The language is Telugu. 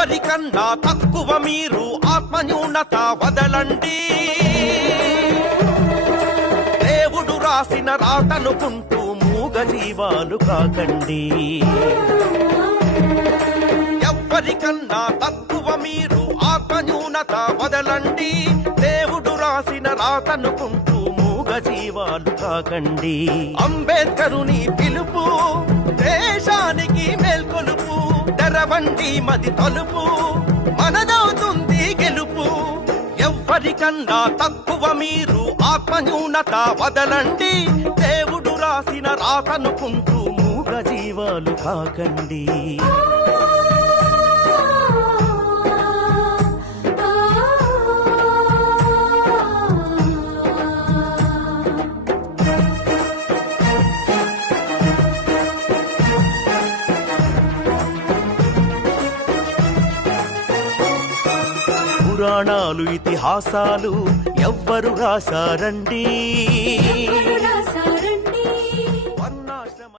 ఎవ్వరికన్నా తక్కువ మీరు ఆత్మన్యూనత వదలండి. దేవుడు రాసిన రాతనుకుంటూ మూగ జీవాలు కాకండి. ఎవ్వరికన్నా తక్కువ మీరు ఆత్మన్యూనత వదలండి. దేవుడు రాసిన రాతనుకుంటూ మూగ జీవాలు కాకండి. అంబేద్కరుని పిలుపు దేశానికి మేల్కొలుపు. తెరవండి మది తలుపు, మనదవుతుంది గెలుపు. ఎవ్వరికన్నా తక్కువ మీరు ఆత్మన్యూనత వదలండి. దేవుడు రాసిన రాతనుకుంటూ మూగ జీవాలు కాకండి. పురాణాలు ఇతిహాసాలు ఎవ్వరు రాశారండి.